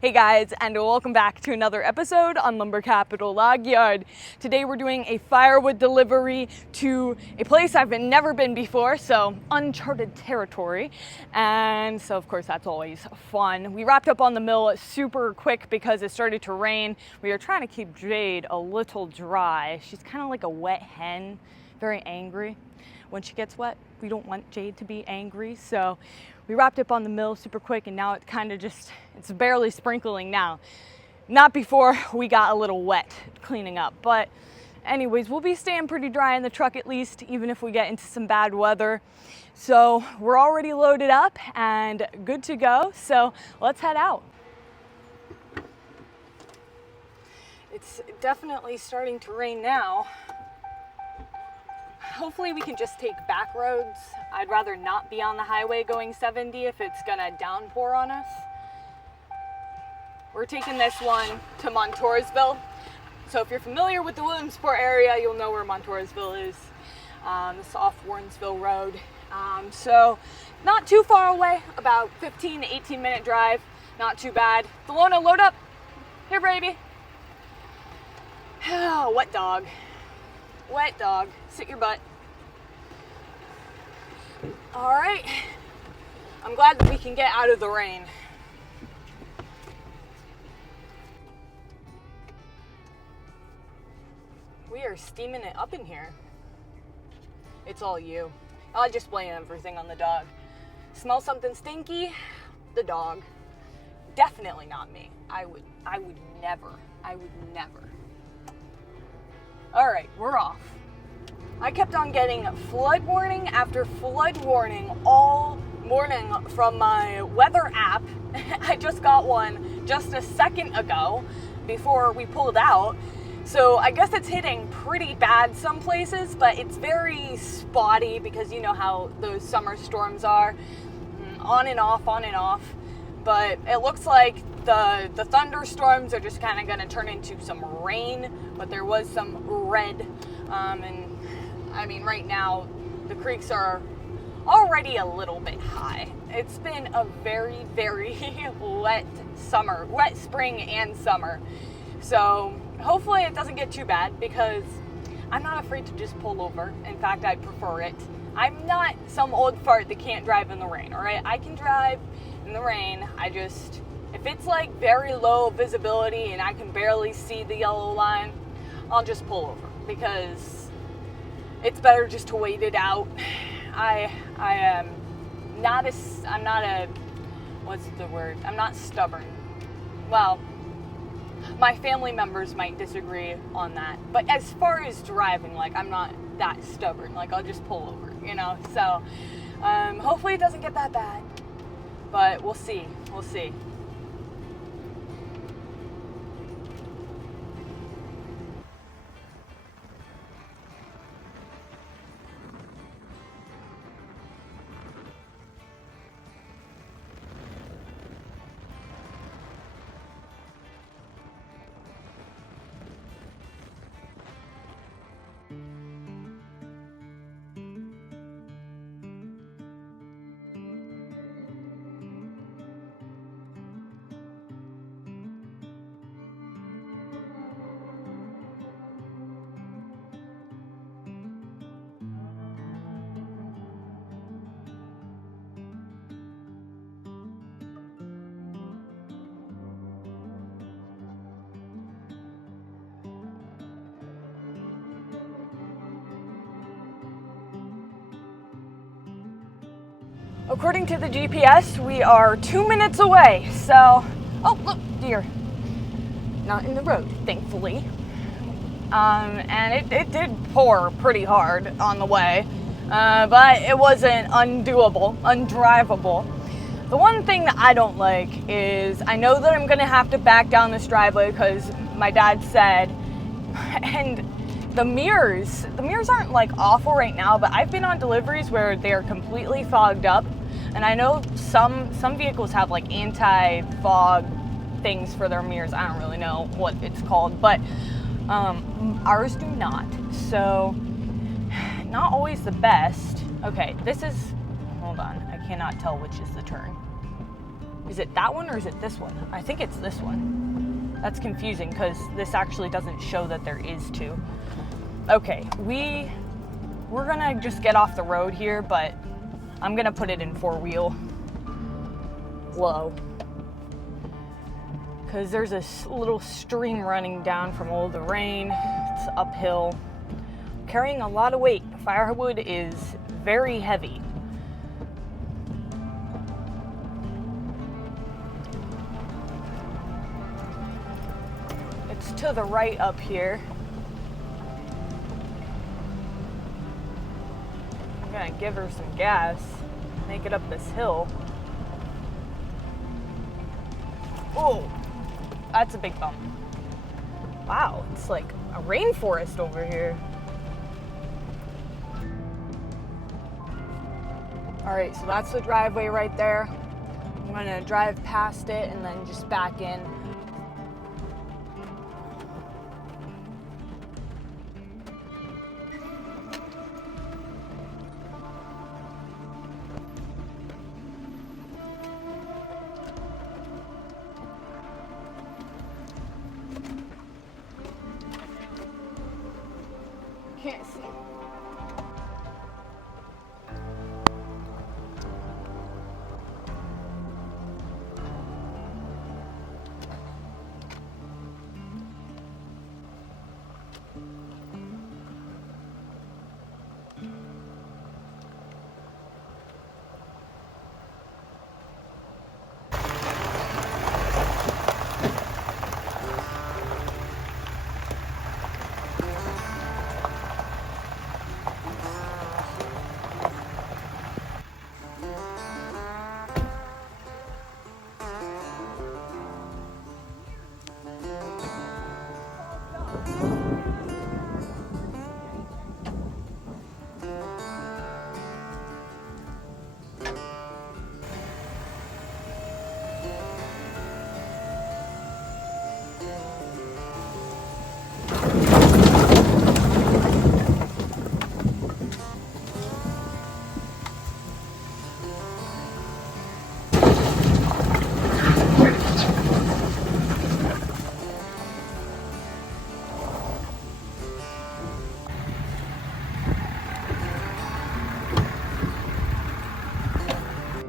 Hey guys, and welcome back to another episode on Lumber Capital Log Yard. Today we're doing a firewood delivery to a place I've never been before, so uncharted territory. And so of course that's always fun. We wrapped up on the mill super quick because it started to rain. We are trying to keep Jade a little dry. She's kind of like a wet hen, very angry. When she gets wet, we don't want Jade to be angry, so we wrapped up on the mill super quick, and now it kind of just, it's barely sprinkling now. Not before we got a little wet cleaning up, but anyways, we'll be staying pretty dry in the truck at least, even if we get into some bad weather. So we're already loaded up and good to go, so let's head out. It's definitely starting to rain now. Hopefully we can just take back roads. I'd rather not be on the highway going 70 if it's gonna downpour on us. We're taking this one to Montoursville. So if you're familiar with the Williamsport area, you'll know where Montoursville is. It's off Warrensville Road. So not too far away, about 15 to 18 minute drive. Not too bad. Delona, load up. Here, baby. Oh, wet dog. Wet dog. Sit your butt. All right. I'm glad that we can get out of the rain. We are steaming it up in here. It's all you. I'll just blame everything on the dog. Smell something stinky? The dog. Definitely not me. I would never. All right, we're off. I kept on getting flood warning after flood warning all morning from my weather app. I just got one just a second ago before we pulled out. So I guess it's hitting pretty bad some places, but it's very spotty because you know how those summer storms are. On and off. But it looks like the thunderstorms are just kind of going to turn into some rain, but there was some red. And I mean, right now, the creeks are already a little bit high. It's been a very, very wet summer, wet spring and summer. So hopefully it doesn't get too bad because I'm not afraid to just pull over. In fact, I prefer it. I'm not some old fart that can't drive in the rain, all right? I can drive in the rain. If it's like very low visibility and I can barely see the yellow line, I'll just pull over because it's better just to wait it out. I'm not stubborn. Well, my family members might disagree on that. But as far as driving, like, I'm not that stubborn. Like, I'll just pull over, you know? So, hopefully it doesn't get that bad. But we'll see. According to the GPS, we are 2 minutes away, so, oh, look, deer. Not in the road, thankfully. And it did pour pretty hard on the way, but it wasn't undrivable. The one thing that I don't like is I know that I'm gonna have to back down this driveway because my dad said, and the mirrors aren't like awful right now, but I've been on deliveries where they're completely fogged up. And I know some vehicles have like anti-fog things for their mirrors. I don't really know what it's called, but ours do not. So not always the best. Okay, hold on. I cannot tell which is the turn. Is it that one or is it this one? I think it's this one. That's confusing because this actually doesn't show that there is two. Okay, we're gonna just get off the road here, but I'm gonna put it in 4-wheel low because there's a little stream running down from all the rain. It's uphill. Carrying a lot of weight. Firewood is very heavy. It's to the right up here. I'm gonna give her some gas, make it up this hill. Oh, that's a big bump. Wow, it's like a rainforest over here. All right, so that's the driveway right there. I'm gonna drive past it and then just back in. Can't see.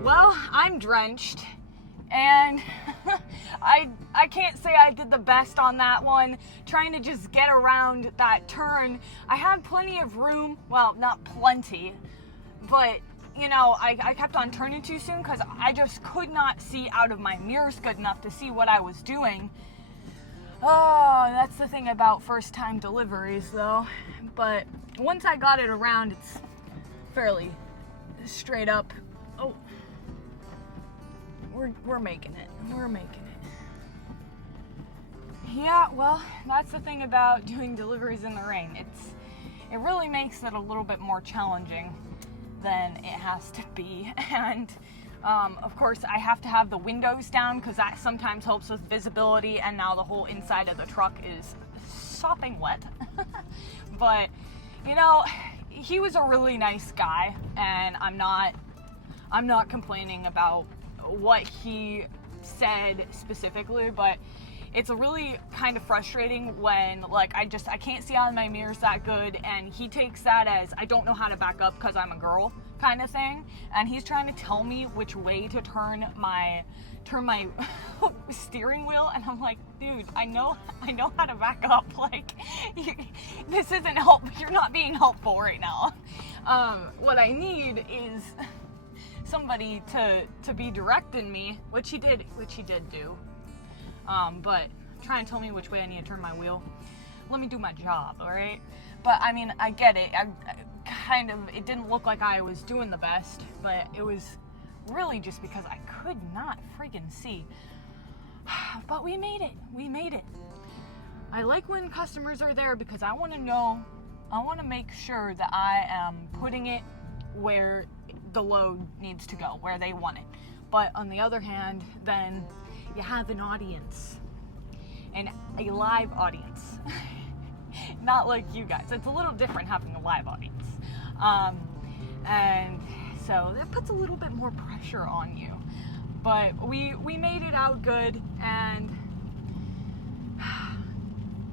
Well, I'm drenched, and I can't say I did the best on that one, trying to just get around that turn. I had plenty of room, well, not plenty, but, you know, I kept on turning too soon because I just could not see out of my mirrors good enough to see what I was doing. Oh, that's the thing about first-time deliveries, though. But once I got it around, it's fairly straight up. Oh. We're making it. We're making it. Yeah, well, that's the thing about doing deliveries in the rain. It really makes it a little bit more challenging than it has to be. And of course, I have to have the windows down because that sometimes helps with visibility. And now the whole inside of the truck is sopping wet. But you know, he was a really nice guy, and I'm not complaining about what he said specifically, but it's a really kind of frustrating when, like, I can't see out of my mirrors that good, and he takes that as I don't know how to back up because I'm a girl kind of thing, and he's trying to tell me which way to turn my steering wheel, and I'm like, dude, I know how to back up. Like, this isn't help. You're not being helpful right now. What I need is somebody to be directing me, which he did do. But try and tell me which way I need to turn my wheel. Let me do my job, all right? But I mean, I get it. It didn't look like I was doing the best, but it was really just because I could not freaking see. But we made it. I like when customers are there because I want to make sure that I am putting it where the load needs to go, where they want it. But on the other hand, then you have an audience, and a live audience. Not like you guys. It's a little different having a live audience. And so that puts a little bit more pressure on you. But we made it out good, and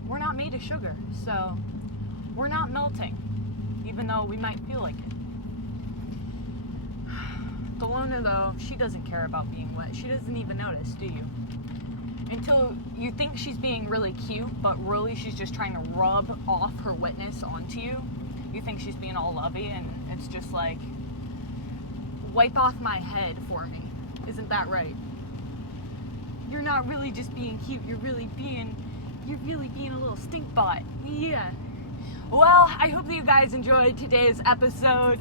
we're not made of sugar, so we're not melting, even though we might feel like it. Delona, though, she doesn't care about being wet. She doesn't even notice, do you? Until you think she's being really cute, but really she's just trying to rub off her wetness onto you. You think she's being all lovey, and it's just like, wipe off my head for me. Isn't that right? You're not really just being cute, you're really being a little stink bot. Yeah. Well, I hope that you guys enjoyed today's episode.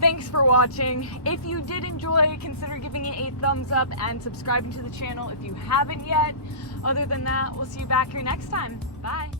Thanks for watching. If you did enjoy, consider giving it a thumbs up and subscribing to the channel if you haven't yet. Other than that, we'll see you back here next time. Bye.